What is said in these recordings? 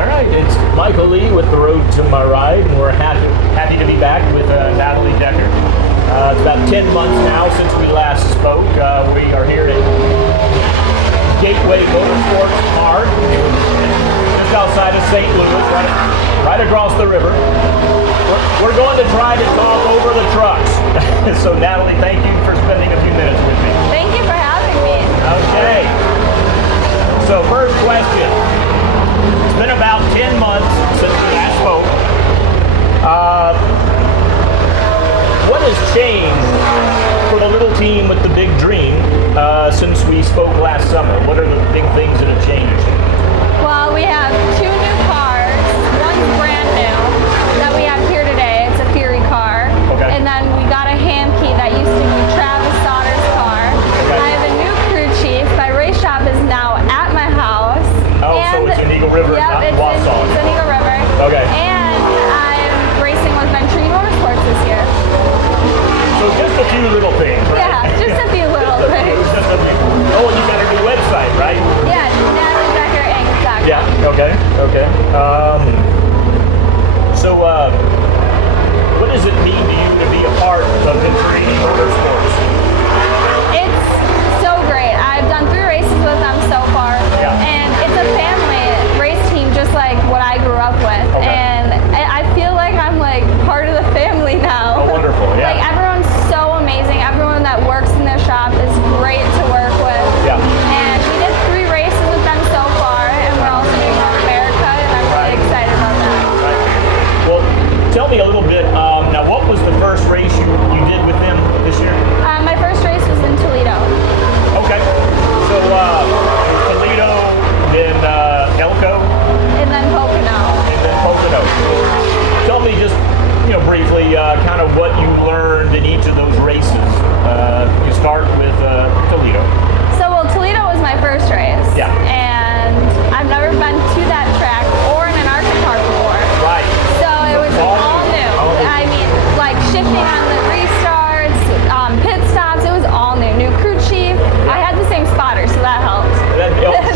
All right, it's Michael Lee with The Road to My Ride, and we're happy to be back with Natalie Decker. It's about 10 months now since we last spoke. We are here at Gateway Motorsports Park, just outside of St. Louis, right across the river. We're going to try to talk over the trucks. So Natalie, thank you for spending a few minutes with me. Thank you for having me. Okay. So first question. It's been about 10 months since we last spoke. What has changed for the little team with the big dream since we spoke last summer? What are the big things that have changed? Well, we have 2 new cars. One's brand new that we have here today. It's a Fury car. Okay. And then we got a hand key that used to be Travis Sauter's car. Okay. I have a new crew chief. My race shop is now at my house. Oh, so it's in Eagle River, not in Wausau. It's in Eagle River. Okay. And I'm racing with Venturini Motorsports this year. So just a few little things, right? Yeah, just a few little things. Just a few. Oh, and you got a new website, right? Yeah, NatalieDeckerInc.com. Yeah, okay. So what does it mean to you to be a part of Venturini Motorsports? It's so great. I've done 3 races with them so far. Yeah. And it's a family race team just like what I grew up with. Okay. And I feel like I'm like part of the family now. Oh, wonderful, yeah. Like everyone's so amazing. Everyone that works in their shop is great to work with. Yeah. And we did 3 races with them so far, and we're also doing North America, and I'm really excited about that. Right. Well, tell me a little bit, now what was the first race you did with them this year? My first race was in Toledo. Okay. So Toledo, then Elko, And then Pocono. and then Pocono. Tell me just, briefly, kind of what you learned in each of those races. You start with Toledo. So, Toledo was my first race. Yeah. And I've never been to that track or in an ARCA car before. Right. So it was all new. I mean, like shifting on the restarts, pit stops, it was all new. New crew chief. I had the same spotter, so that helped.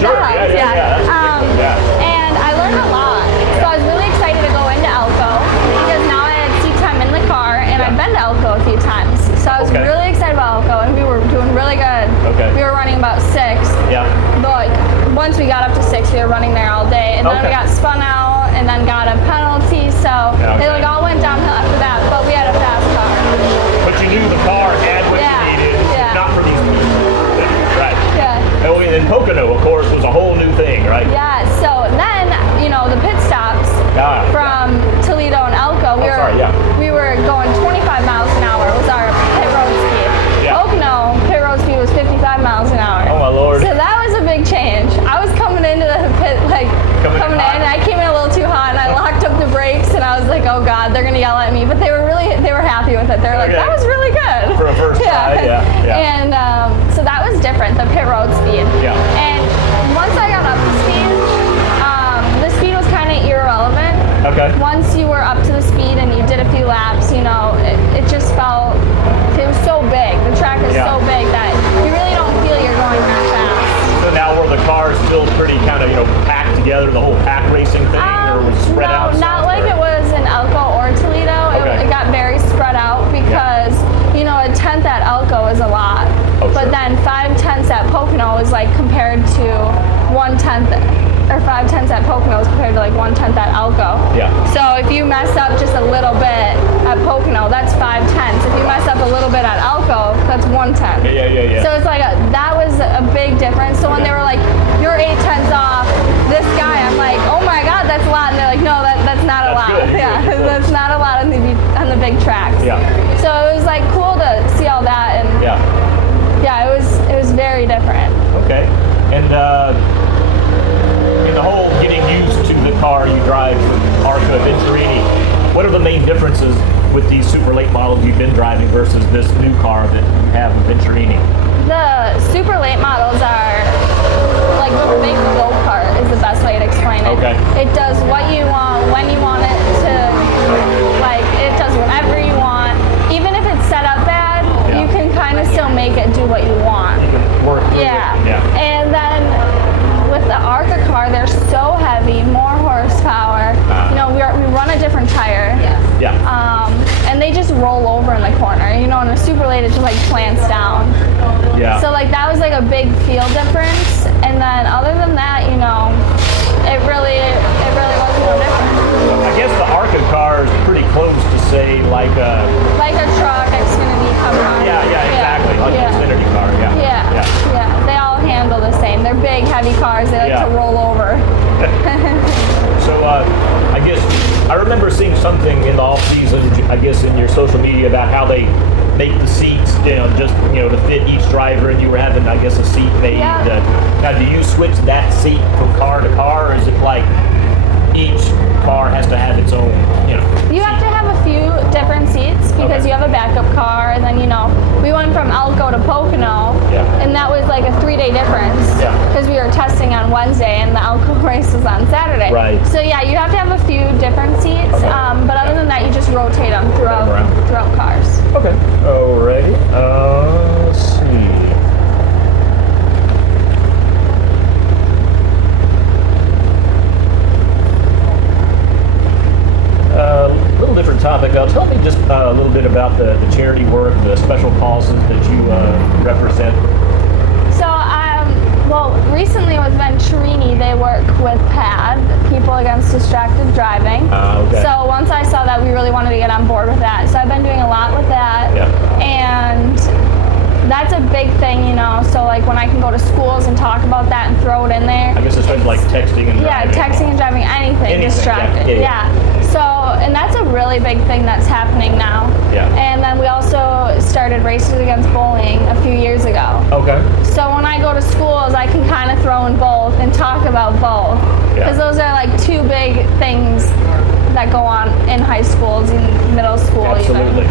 Sure. That helps, Yeah. And I learned a lot. So I was really excited to go into Elko because now I had seat time in the car, and I've been to Elko a few times. So I was really excited about Elko, and we were doing really good. Okay. We were running about 6. Yeah. Like once we got up to 6, we were running there all day, and then we got spun out, and then got a penalty. So it like all went downhill after that. But we had a fast car. But you knew the car had what you needed, not for these people. Right. Yeah. Oh, and then Pocono, of course, was a whole new thing, right? Yeah. So then the pit stops from Toledo and Elko. We were going 25 miles an hour was our pit road speed. Yeah. Pocono pit road speed was 55 miles an hour. Oh my Lord. So that was a big change. I was coming into the pit coming in, and I came in a little too hot, and I locked up the brakes, and I was like, oh God, they're gonna yell at me. But they were happy with it. They were like, that was really good. For a first try, yeah. And so that was different, the pit road speed. Yeah. And once I got up to speed, the speed was kind of irrelevant. Okay. Once you were up to the speed and you did a few laps, it just felt, it was so big. The track is so big that you really don't feel you're going that fast. So now were the cars still pretty kind of, packed together, the whole pack racing thing, or was it spread out? No, not like it was in Elko or Toledo. Okay. It got very spread out because, a 10th at Elko is a lot. Oh, but then 5/10 at Pocono is like compared to 1/10, or 5/10 at Pocono is compared to like 1/10 at Elko. Yeah. So if you mess up just a little bit at Pocono, that's 5/10. If you mess up a little bit at Elko, that's 1/10. Yeah. So it's like that was a big difference. So when they were like, you're 8/10 off this guy, I'm like, oh my God, that's a lot. And they're like, no, that's not a lot. Good. Yeah, that's not a lot on the big tracks. Yeah. So it was like cool to see all that, and it was very different. Okay. And in the whole getting used to the car you drive from ARCA Venturini, what are the main differences with these super late models you've been driving versus this new car that you have with Venturini? The super late models are like a big go-kart is the best way to explain it. Okay. It does what you want, when you want it to, like it does whatever you want. Even if it's set up bad, you can kind of still make it do what you want. You can work with it. And then with the ARCA car, they're so heavy, more horsepower. plants down. Yeah. So like that was like a big feel difference. And then other than that, you know, it really was no different. I guess the ARCA car is pretty close to say like a truck, Xfinity cover on. Yeah, exactly. Like an Xfinity car, Yeah. They all handle the same. They're big, heavy cars. They like to roll over. So I guess I remember seeing something in the off season, I guess in your social media, about how they make the seats, to fit each driver, and you were having, I guess, a seat made. Now, do you switch that seat from car to car, or is it like each car has to have its own, You have to have a few different seats because you have a backup car, and then, we went from Elko to Pocono, and that was like a 3-day difference because we were testing on Wednesday and the Elko race was on Saturday. Right. So yeah, you have to have a few different seats, but other than that, you just rotate them throughout cars. Okay. Alrighty. Let's see. A little different topic. Tell me just a little bit about the charity work, the special causes that you represent. So, recently with Venturini, they work with PAD, People Against Distracted Driving. So once I saw that, we really wanted to get on board with that. So I've been doing a lot with that. And that's a big thing, so like when I can go to schools and talk about that and throw it in there. I guess especially like texting and driving. Yeah, texting and driving, anything distracted. So, and that's a really big thing that's happening now. And then we also started Races Against Bullying a few years ago. So when I go to schools, I can kind of throw in both and talk about both. Because those are like two big things that go on in high schools, in middle school. Absolutely.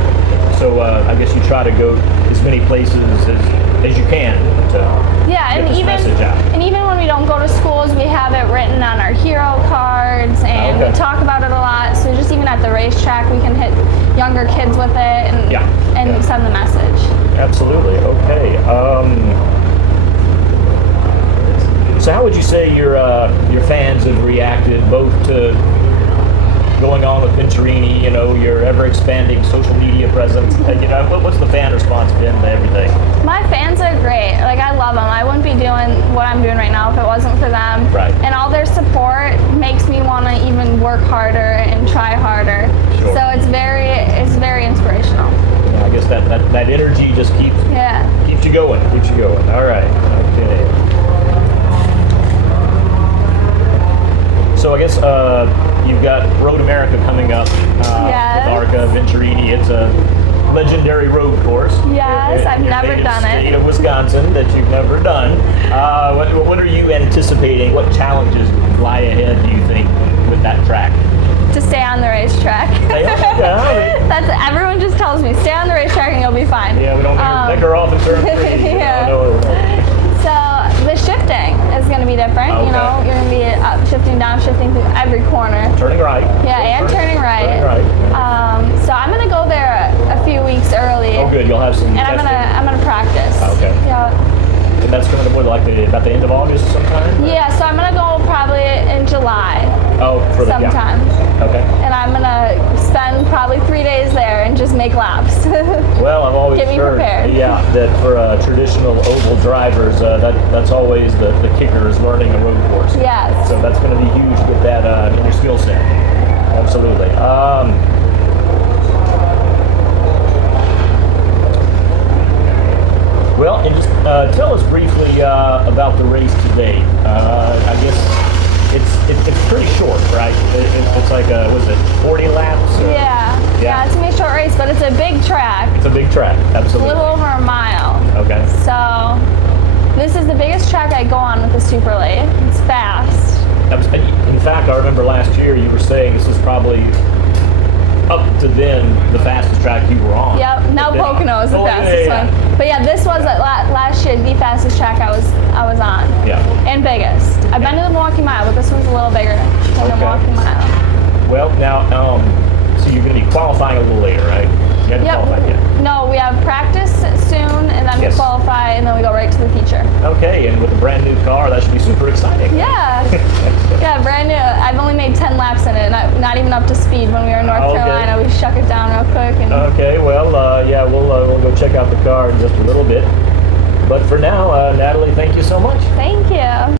So I guess you try to go as many places as you can to get this message out. And even when we don't go to schools, we have it written on our hero cards, and we talk about it a lot. So just even at the racetrack, we can hit younger kids with it and send the message. Absolutely. Okay. So how would you say your fans have reacted both to going on with Venturini, your ever-expanding social media presence? What's the fan response been to everything? My fans are great. Like, I love them. I wouldn't be doing what I'm doing right now if it wasn't for them. Right. And all their support makes me want to even work harder and try harder. Sure. So it's very inspirational. Yeah, I guess that energy just keeps you going. All right. Okay. So I guess you've got Road America coming up with ARCA, Venturini. It's a legendary road course. Yes, I've never done it. State of Wisconsin that you've never done. What are you anticipating? What challenges lie ahead, do you think, with that track? To stay on the racetrack. That's everyone just tells me, stay on the racetrack and you'll be fine. Yeah, we don't take her off in turn 3. So the shifting is going to be different. You're going to be up, shifting down, shifting through every corner. Turning right. Yeah, and turning right. So I'm going to go there a few weeks early. Oh, good. You'll have some. And I'm gonna practice. Okay. Yeah. And that's going to be about the end of August sometime? Yeah. So I'm gonna go probably in July. Oh, for sometime. Okay. And I'm gonna spend probably 3 days there and just make laps. Well, I've always heard, that for traditional oval drivers, that's always the kicker is learning a road course. Yes. So that's going to be huge to get that in your skill set. Absolutely. Well, and just tell us briefly about the race today. I guess it's pretty short, right? It's like, 40 laps? Yeah, it's going to be a short race, but it's a big track. It's a big track, absolutely. It's a little over a mile. Okay. So this is the biggest track I go on with the Super Late. It's fast. In fact, I remember last year you were saying this was probably up to then the fastest track you were on. Yep. Now Pocono is the fastest one. But yeah, this was last year the fastest track I was on. Yeah. And biggest. I've been to the Milwaukee Mile, but this one's a little bigger than the Milwaukee Mile. Well, now, so you're going to be qualifying a little later, right? You haven't qualified yet. No, we have practice soon, and then Yes. qualify, and then we go right to the feature. Okay, and with a brand new car, that should be super exciting. Yeah. Yeah, brand new. I've only made 10 laps in it, not even up to speed. When we were in North Carolina, we shuck it down real quick. And okay, well, yeah, we'll go check out the car in just a little bit. But for now, Natalie, thank you so much. Thank you.